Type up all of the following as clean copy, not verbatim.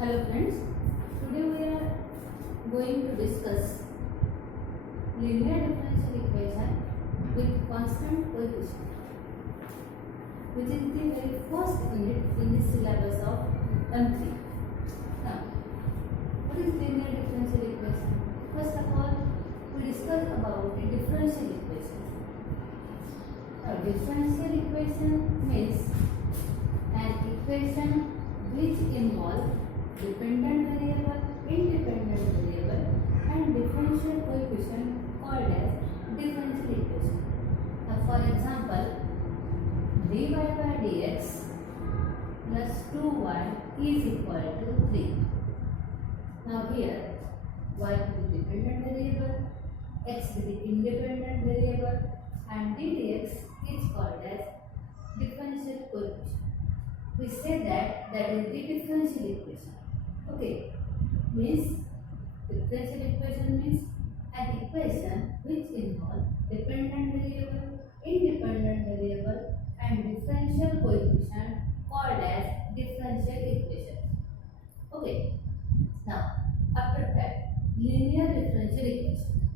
Hello friends, today we are going to discuss linear differential equation with constant coefficient, which is the very first unit in the syllabus of M3. Now, what is linear differential equation? First of all, we discuss about the differential equation. Now, differential equation means an equation which involves dependent variable, independent variable and differential coefficient called as differential equation. Now for example, dy by dx plus 2y is equal to 3. Now here y is the dependent variable, x is the independent variable and ddx is called as differential coefficient. We say that is the differential equation. Okay, means differential equation means an equation which involves dependent variable, independent variable and differential coefficient called as differential equation. Okay, now after that, linear differential equation.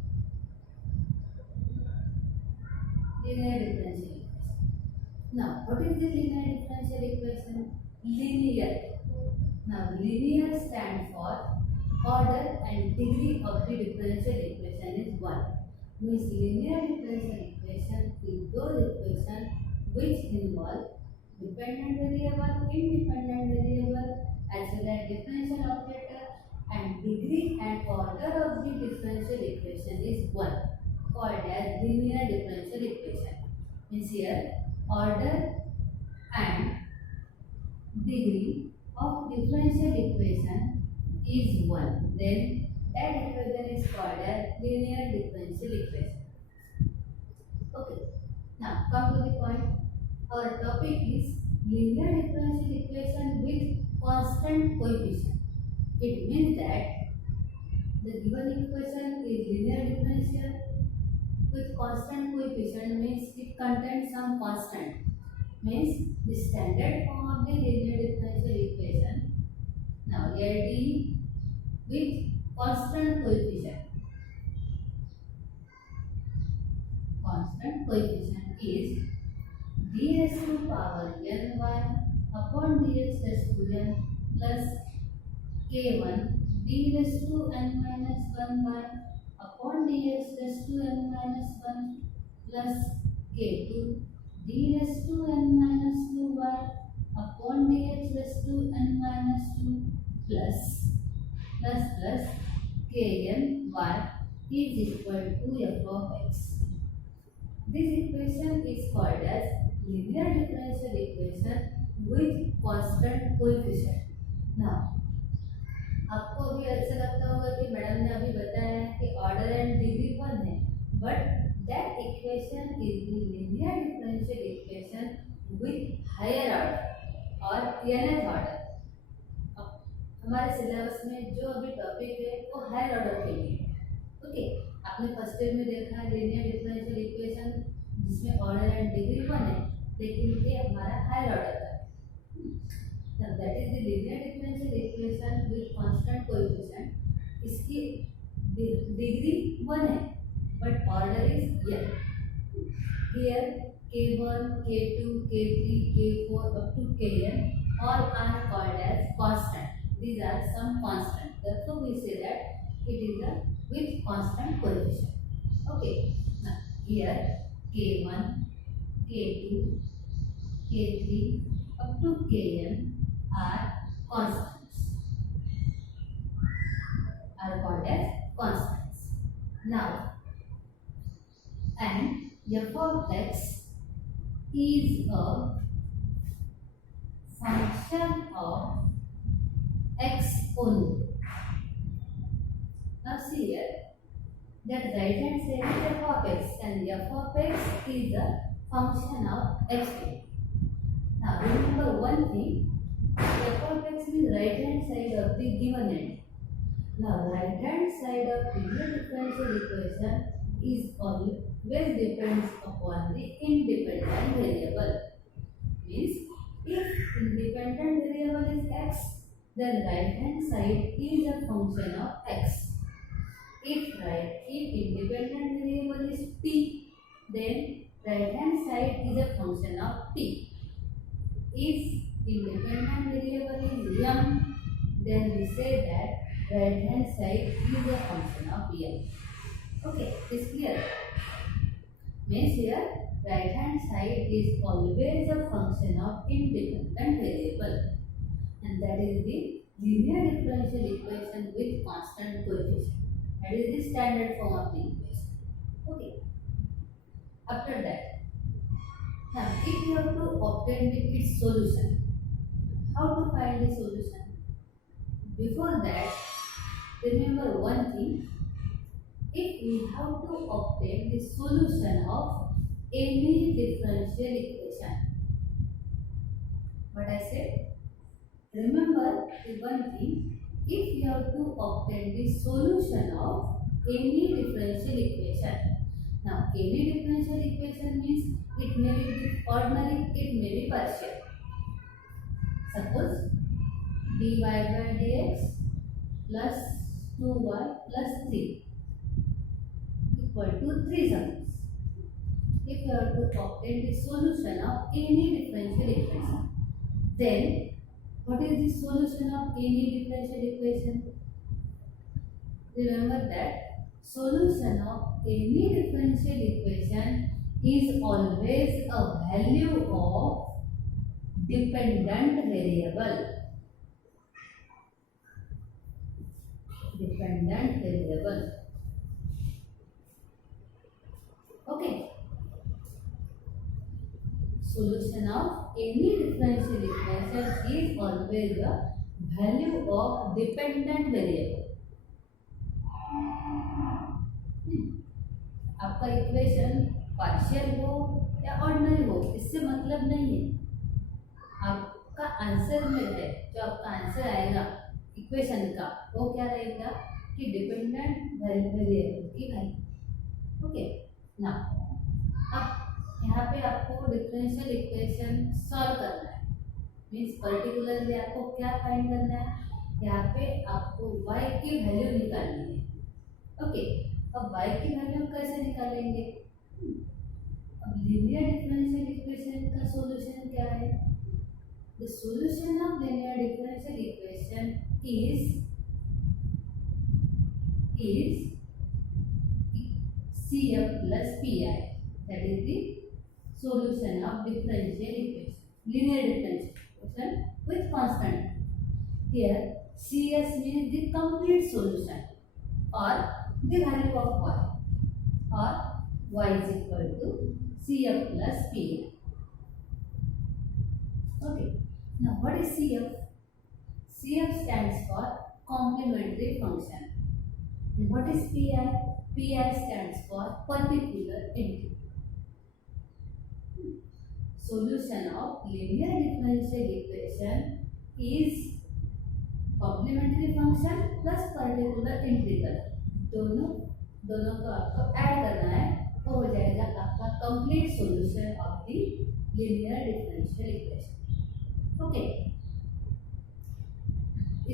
Linear differential equation. Now, what is the linear differential equation? Linear. Now, linear stands for order and degree of the differential equation is 1. Means linear differential equation is those equations which involve dependent variable, independent variable as well as differential operator and degree and order of the differential equation is 1, called as linear differential equation. Means here order and degree of differential equation is 1, then that equation is called as linear differential equation. Okay, now come to the point. Our topic is linear differential equation with constant coefficient. It means that the given equation is linear differential with constant coefficient, means it contains some constant. Means the standard form of the linear differential equation. Now LD with constant coefficient. Constant coefficient is d raised to power n1 upon d raised to n plus k1 d raised to n minus 1 by upon d raised to n minus 1 plus k2 d raised to n minus 2y upon dx raised to n minus 2 plus kn y is equal to f of x. This equation is called as linear differential equation with constant coefficient. Now, आपको अभी ऐसा लगता होगा कि madam ने अभी बताया कि ऑर्डर एंड डिग्री 1 है, but that equation is the linear differential equation with higher order or nth order. हमारे सिलेबस में जो अभी टॉपिक है वो हायर ऑर्डर के लिए है. ओके, आपने फर्स्ट ईयर में देखा है लिनियर डिफरेंशियल इक्वेशन जिसमें ऑर्डर एंड डिग्री 1 है, लेकिन ये हमारा हायर ऑर्डर का है. That is the linear differential equation with constant coefficient. इसकी डिग्री 1 है but order is n. Here k1, k2, k3, k4 up to kn all are called as constant. These are some constant. Therefore, we say that it is a with constant coefficient. Okay. Now here k1, k2, k3 up to kn are constants. Are called as constants. Now and f of x is a function of x only. Now see here that right hand side is f of x and f of x is a function of x only. Now remember one thing, f of x means right hand side of the given end. Now right hand side of linear differential equation is always depends upon the independent variable. Means if independent variable is x, then right hand side is a function of x. If independent variable is t, then right hand side is a function of t. If independent variable is m, then we say that right hand side is a function of m. Okay, is clear? Means here right hand side is always a function of independent variable, and that is the linear differential equation with constant coefficient. That is the standard form of the equation. Okay. After that, now if you have to obtain its solution, how to find the solution? Before that, remember one thing. If we have to obtain the solution of any differential equation, what I said, remember the one thing. If you have to obtain the solution of any differential equation, now any differential equation means it may be ordinary, it may be partial. Suppose dy by dx plus 2y plus 3 equal to 3 sums. If you have to obtain the solution of any differential equation, then what is the solution of any differential equation? Remember that solution of any differential equation is always a value of dependent variable. Dependent variable. Okay. Solution of any differential equation is always a value of dependent variable. आपका equation partial हो या ordinary हो, इससे मतलब नहीं है। आपका answer में है, जो आपका आंसर आएगा इक्वेशन का, वो क्या रहेगा कि डिपेंडेंट वेरिएबल की वैल्यू। ओके, ना अब यहाँ पे आपको डिफरेंशियल इक्वेशन सॉल्व करना है, मीन्स पर्टिकुलरली आपको क्या फाइंड करना है, यहाँ पे आपको y की वैल्यू निकालनी है। ओके, अब y की वैल्यू कैसे निकालेंगे? अब लीनियर डिफरेंशियल इक्वेशन का सॉल्यूशन क्या है? The solution of linear differential equation is CF plus PI. That is the solution of differential equation, linear differential equation with constant. Here CS means the complete solution or the value of y, or y is equal to CF plus PI. Okay. Now what is CF? CF stands for complementary function. And what is PI? PI stands for particular integral. Solution of linear differential equation is complementary function plus particular integral. दोनों को आपको add करना है, तो हो जाएगा आपका complete solution of the linear differential equation. Okay,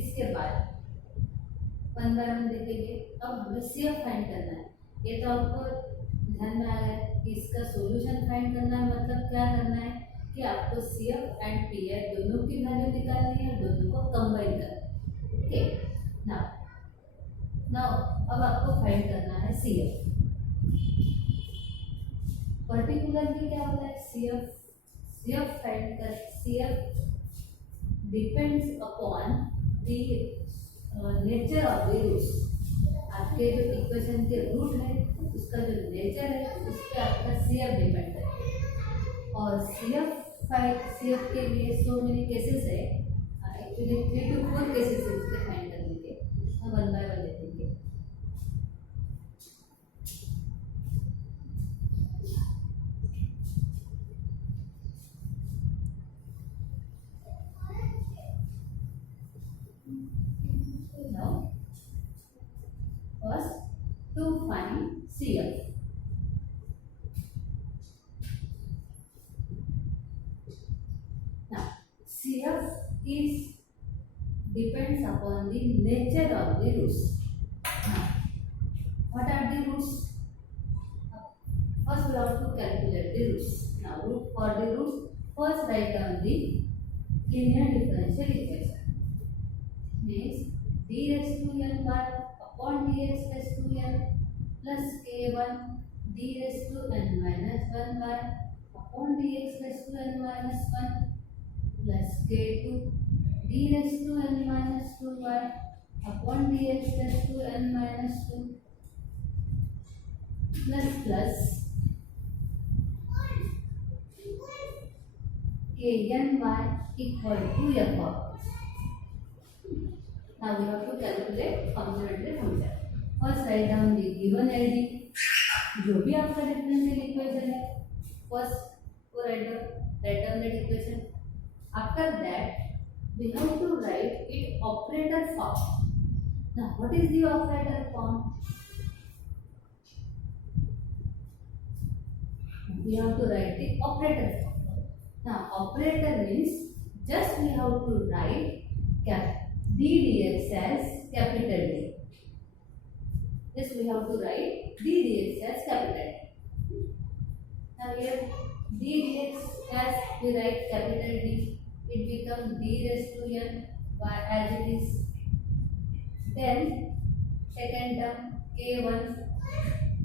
इसके बाद वन बाय वन देखेंगे। अब हमें CF फाइंड करना है। ये तो आपको ध्यान में आ गया कि इसका सॉल्यूशन फाइंड करना है, मतलब क्या करना है कि आपको CF एंड PI दोनों की वैल्यू निकालनी है, दोनों को कंबाइन करना है। ओके, नाउ अब आपको फाइंड करना है CF। पर्टिकुलरली क्या होता है CF फाइंड कर, CF depends upon the nature of the roots. आपके जो इक्वेशन के रूट है उसका जो नेचर है उस पर आपका CF डिपेंड है। और CF के लिए सो मेनी केसेस है, एक्चुअली 3 to 4 केसेस है उसके फाइंड करने के। हम वन बाय वन देखेंगे। Now, first to find CF. Now, CF is depends upon the nature of the roots. Now, what are the roots? First, we have to calculate the roots. Now, for the roots, first write down the linear differential equation. Means d raised to n y upon dx raised to n plus k1 d raised to n minus 1y upon dx raised to n minus 1 plus k2 d raised to n minus 2y upon dx raised to n minus 2 plus kny equal to f of x. Now we have to calculate complementary function. First write down the given LD, जो भी आपका differential equation है, first वो write down that equation. After that, we have to write it operator form. Now, what is the operator form? We have to write the operator form. Now, operator means just we have to write d dx as capital D. Yes, we have to write d dx as capital D. Now here d dx as we write capital D, it becomes d raised to n as it is. Then second term k1,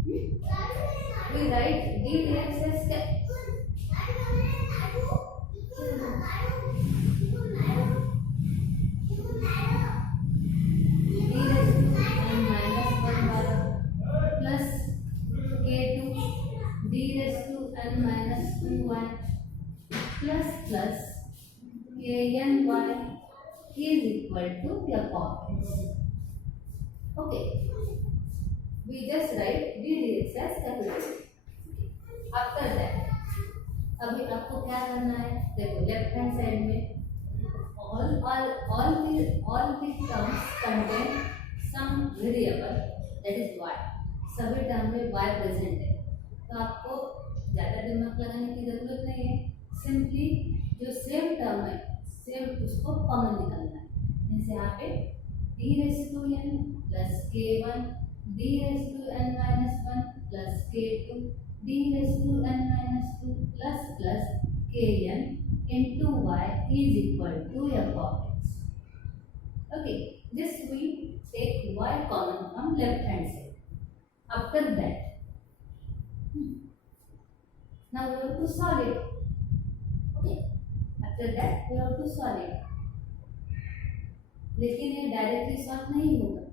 we write d dx as plus kny is equal to f of x. Okay, we just write d dx as capital D. After that, अभी आपको क्या करना है? देखो left hand side में all the terms contain some variable, that is y. सभी term में y present है, तो आपको ज़्यादा दिमाग लगाने की जरूरत नहीं है. सिंपली जो सेम टर्म है सेम उसको कॉमन निकालना है. जैसे यहाँ पे d raise to n plus k1 d raise to n minus 1 plus k2 d raise to n minus 2 plus kn into y is equal to f of x. Okay, this we take y common from left hand side. After that, now we have to solve it. Okay, after that we have to solve it. लेकिन ये directly solve नहीं होगा.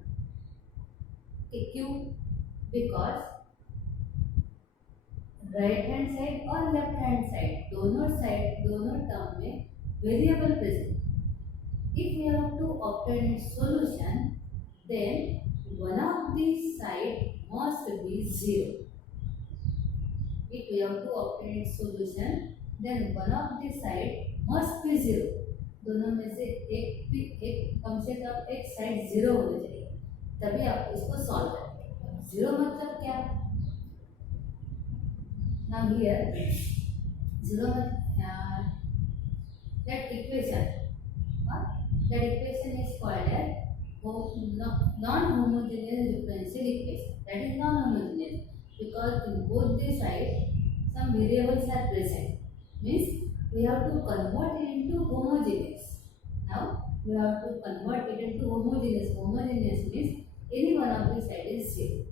क्यों? Because right hand side और left hand side दोनों term में variable present. If we have to obtain solution then one of the side must be zero. if we have to obtain solution then one of the side must be zero. दोनों में से एक कम से कम एक side zero होना चाहिए, तभी आप इसको सॉल्व करेंगे. जीरो मतलब क्या? now here zero that equation is called as non-homogeneous differential equation. That is non-homogeneous because in both the sides some variables are present, means we have to convert it into homogeneous. Now we have to convert it into homogeneous. Homogeneous means any one of the side is zero.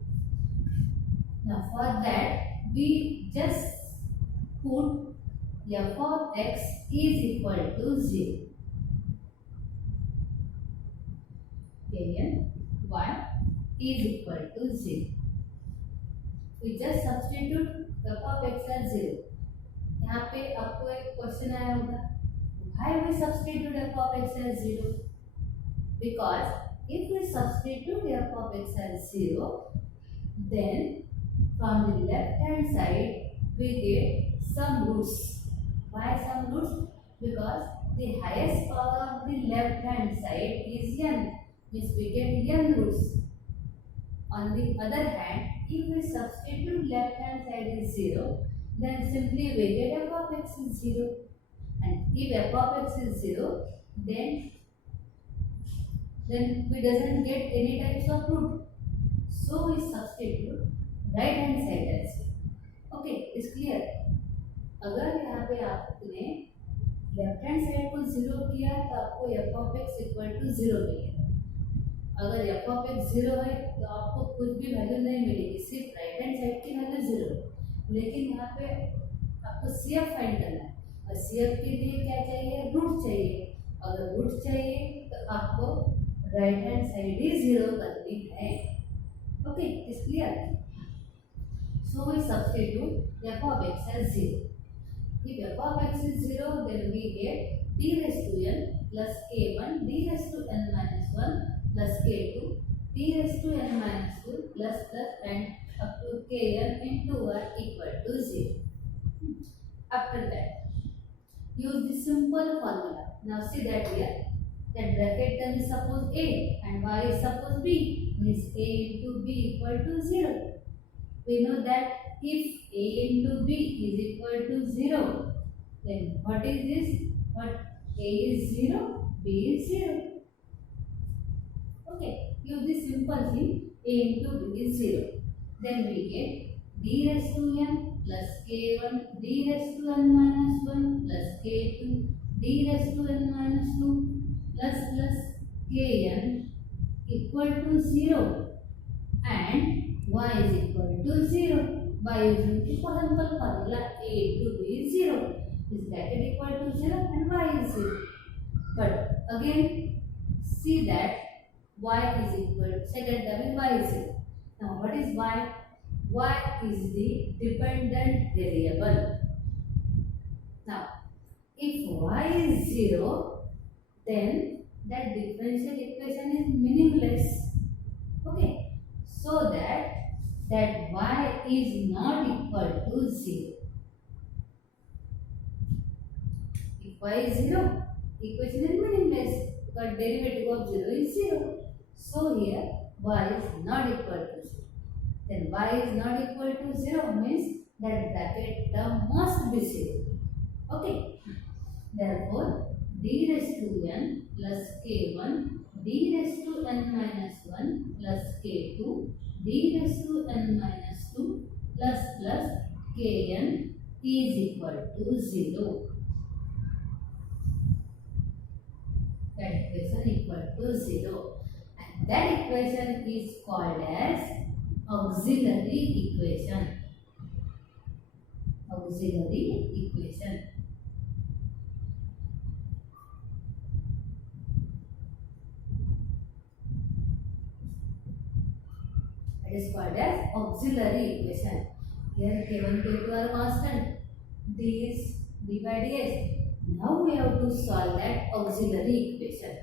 Now for that we just put f of x is equal to 0. Kn y is equal to 0. We just substitute f of x as 0. यहाँ पे आपको एक question आया होगा, why we substitute f of x as 0? Because if we substitute f of x as 0, then from the left hand side we get some roots. Why some roots? Because the highest power of the left hand side is n, means we get n roots. On the other hand, if we substitute left hand side is 0, then simply we get f of x is 0. And if f of x is 0, then then we doesn't get any types of root. So we substitute right hand side as well. Okay, is clear? अगर यहाँ पे आपने left hand side को zero किया तो आपको F of X equal to zero मिलेगा। अगर एफ ऑफ एक्स जीरो है तो आपको कुछ भी वैल्यू नहीं मिलेगी, सिर्फ राइट हैंड साइड की वैल्यू जीरो। लेकिन यहाँ पे आपको सी एफ फाइंड करना है और सी एफ के लिए क्या चाहिए, रूट चाहिए। अगर रूट चाहिए तो आपको राइट हैंड साइड ही जीरो करनी है। Okay, is clear? So we substitute F of X as zero. If f of x is 0, then we get d raised to n plus k1 d raised to n minus 1 plus k2 d raised to n minus 2 plus and up to kn into 1 equal to 0. After that, use the simple formula. Now see that here, that bracket term is suppose a and y is suppose b, means a into b equal to 0. We know that if a into b is equal to 0, then what is this? What a is 0, b is 0. Okay, use this simple thing, a into b is 0. Then we get d raised to n plus k1 d raised to n minus 1 plus k2 d raised to n minus 2 plus kn equal to 0 and y is equal to 0 by using the simple formula a into b is 0. This bracket equal to 0 and y is 0. But again see that y is equal to second term is y is 0. Now what is y? Y is the dependent variable. Now if y is 0, then that differential equation is meaningless. Okay, so that y is not equal to 0. If y is 0, equation is meaningless because derivative of 0 is 0. So here y is not equal to 0. Then y is not equal to 0 means that bracket term must be 0. Okay. Therefore, d raised to n plus k1 d raised to n minus 1 plus k2 d raised to n minus 2 plus kn is equal to 0. That equation equal to 0. And that equation is called as auxiliary equation. Auxiliary equation. It is called as auxiliary equation. Here k1, k2 are constant. This d by ds. Now we have to solve that auxiliary equation.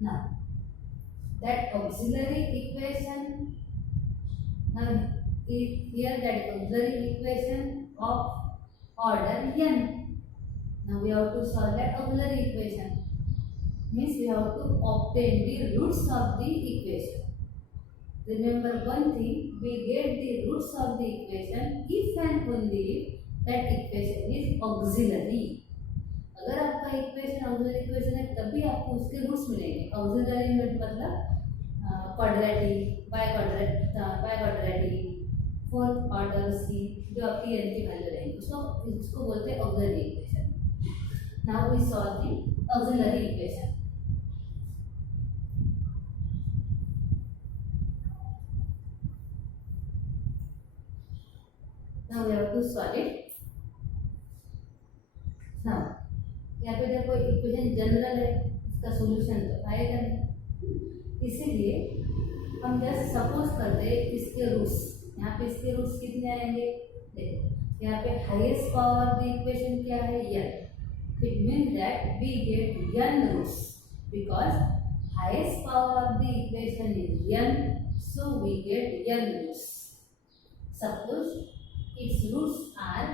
Now that auxiliary equation. Now here that auxiliary equation of order n. Now we have to solve that auxiliary equation. Means we have to obtain the roots of the equation. Remember one thing, we get the roots of the equation if and only if that equation is auxiliary. अगर आपका equation auxiliary equation है तभी आपको उसके roots मिलेंगे। Auxiliary मतलब quadratic, by quadratic, fourth orders की जो आपकी n की वैल्यू रहेगी उसको बोलते हैं auxiliary equation. Now we solve the auxiliary equation. Now we have to solve it. Now यहाँ पे देखो इक्वेशन जनरल है, इसका सॉल्यूशन तो आएगा नहीं, इसीलिए हम जस्ट सपोज करते हैं इसके रूट्स। यहाँ पे इसके रूट्स कितने आएंगे? देखो यहाँ पे highest power of the equation क्या है? n. It means that we get n roots because highest power of the equation is n, so we get n roots. Suppose its roots are,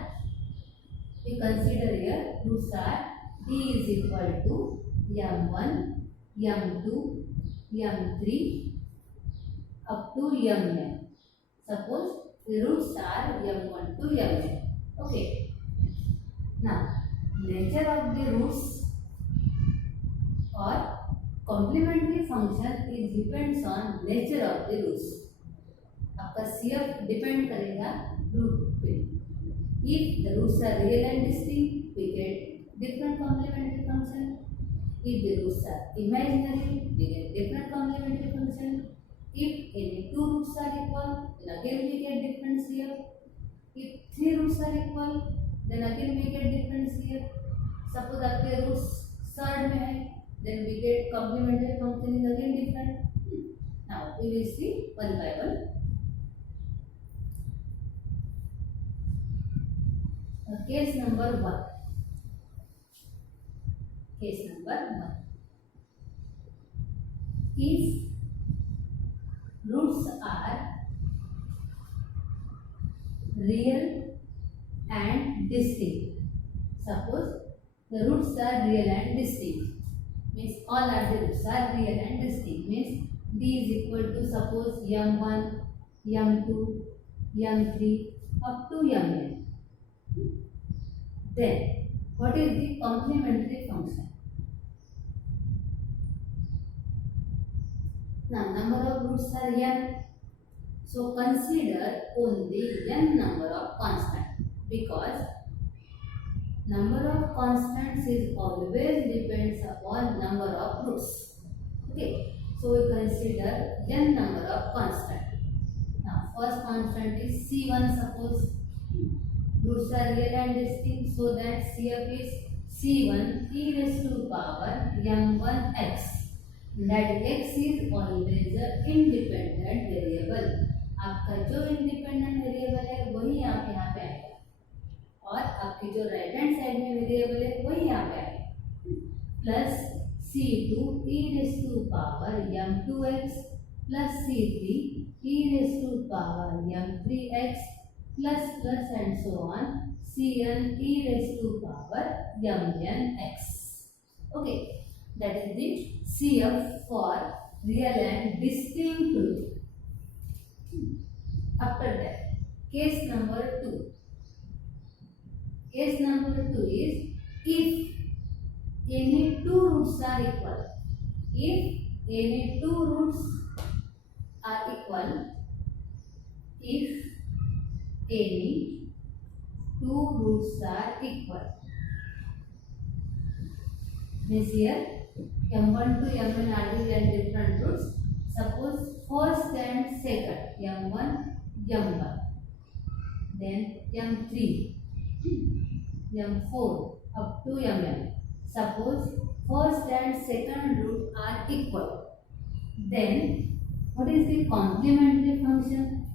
we consider here roots are d is equal to m1, m2, m3 up to mn. Suppose the roots are m1 to mn. Okay. Now nature of the roots or complementary function is depends on nature of the roots. आपका CF depend करेगा root पे. If the roots are real and distinct we get different complementary function. If the roots are imaginary we get different complementary function. If any two roots are equal, then again we get difference here. If three roots are equal, then again we get difference here. Suppose आपके roots third में है, then we get complementary function is again different. Now we will see one by one. Case number 1. Case number 1. If roots are real and distinct. Suppose the roots are real and distinct. Means all are the roots are real and distinct. Means D is equal to suppose m1, m2, m3 up to mn. Then what is the complementary function? Now number of roots are n, so consider only n number of constant, because number of constants is always depends upon number of roots. Okay, so we consider n number of constant. Now first constant is C1. Suppose roots are real and distinct, so that CF is C1 e raised to power m1 x. That x is always a independent variable. आपका जो independent variable है वही आप यहाँ पे आएगा, और आपकी जो राइट हैंड साइड में वेरिएबल है वही यहाँ पे आएगा. Plus C2 e raised to power m2x plus C3 e raised to power m3x plus plus and so on Cn e raised to power mnx. Okay, that is the CF for real and distinct root. After that, case number 2. Case number 2 is if any two roots are equal. If any two roots are equal, if any two roots are equal, means here m1 to mn are the different roots. Suppose first and second m1, m1, then m3, m4 up to mn. Suppose first and second root are equal, then what is the complementary function?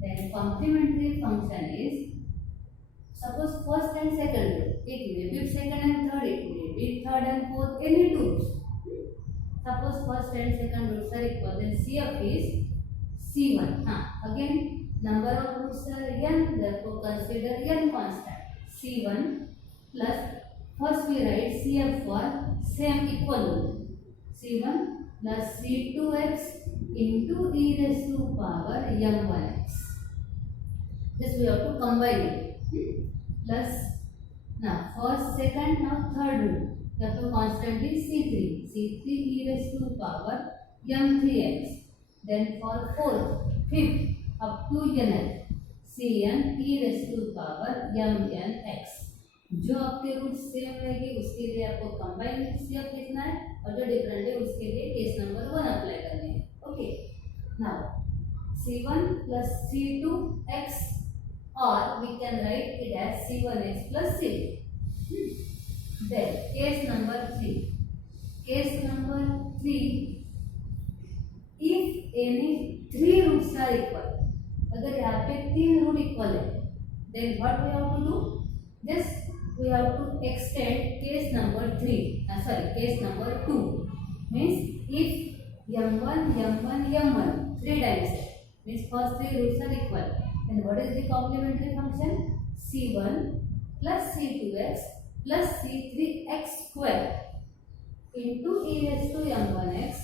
Then complementary function is, suppose first and second root, it may be second and third, it may be third and fourth, any two roots. Suppose first and second roots are equal, then CF is C1. Again number of roots are n, therefore consider n constant. C1 plus, first we write CF for same equal root. C1 plus C2x into e raised to power m1x. This we have to combine it. Plus, now first, second, now third root. Therefore constant is C3. C3 e raised to power m3x. Then for fourth, fifth up to nth, Cn e raised to power mnx. जो आपके root same रहेगी उसके लिए आपको combine CF लिखना है, और जो डिफरेंट है उसके लिए केस नंबर 1 अप्लाई करने हैं. Okay, now C1 plus C2x, or we can write it as C1x plus C2. Then case number 3. Case number 3, if any three roots are equal, अगर यहाँ पे तीन रूट इक्वल है, then what we have to do? Just we have to extend case number 3. Case number 2. Means if m1, m1, m1 three times, means first three roots are equal. Then what is the complementary function? C1 plus C2x plus C3x square into e raised to m1x.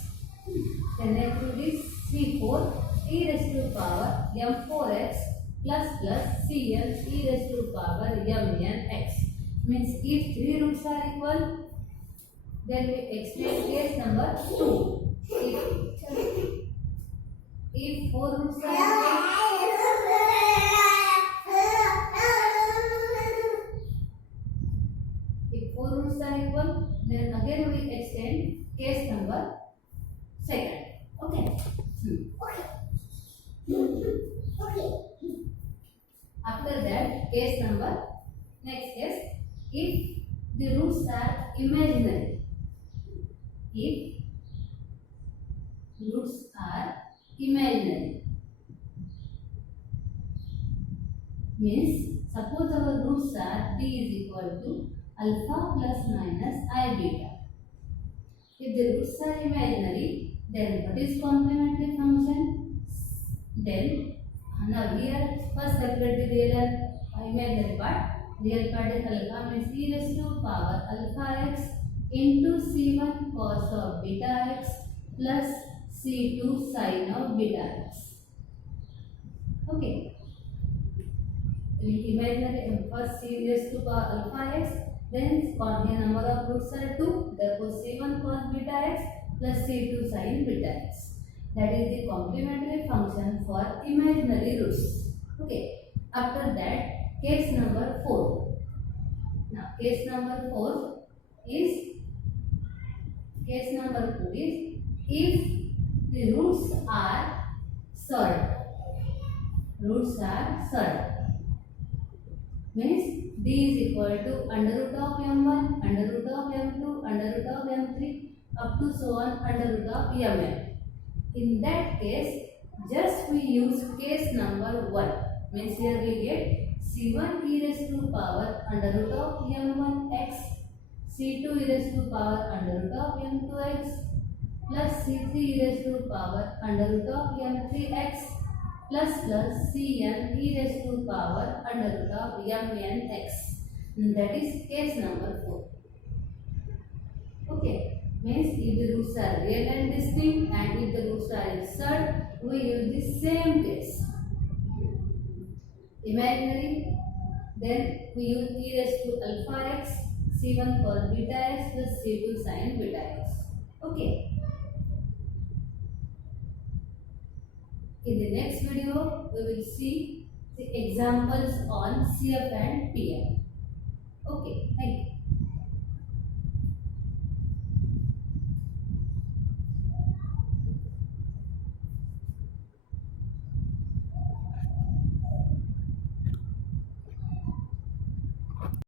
Then next root is C4 e raised to power m4x plus Cn e raised to power mnx. Means if three roots are equal, Then we extend case number 2. If 4 roots are equal, then again we extend case number 2nd. Okay. After that, case number, next case, if the roots are imaginary. If roots are imaginary, means suppose our roots are d is equal to alpha plus minus I beta. If the roots are imaginary, then what is complementary function? Then now here first separate the real and imaginary part. Real part is alpha means e raised to power alpha x into c1 cos of beta x plus c2 sin of beta x. Okay. Imaginary first c raised to power alpha x, then here number of roots are 2, therefore c1 cos beta x plus c2 sin beta x. That is the complementary function for imaginary roots. Okay. After that, case number 4. Now, case number 4 is if the roots are surd. Roots are surd. Means d is equal to under root of m1, under root of m2, under root of m3 up to so on under root of mn. In that case, just we use case number 1. Means here we get c1 e raised to power under root of m1x, c2 e raised to power under root of m2x plus c3 e raised to power under root of m3x plus cn e raised to power under root of mnx. That is case number 4. Okay. Means if the roots are real and distinct and if the roots are surd, we use the same case. Imaginary, then we use e raised to alpha x, c1 cos beta x plus c2 sin beta x. Okay. In the next video, we will see the examples on CF and PF. Okay, thank you.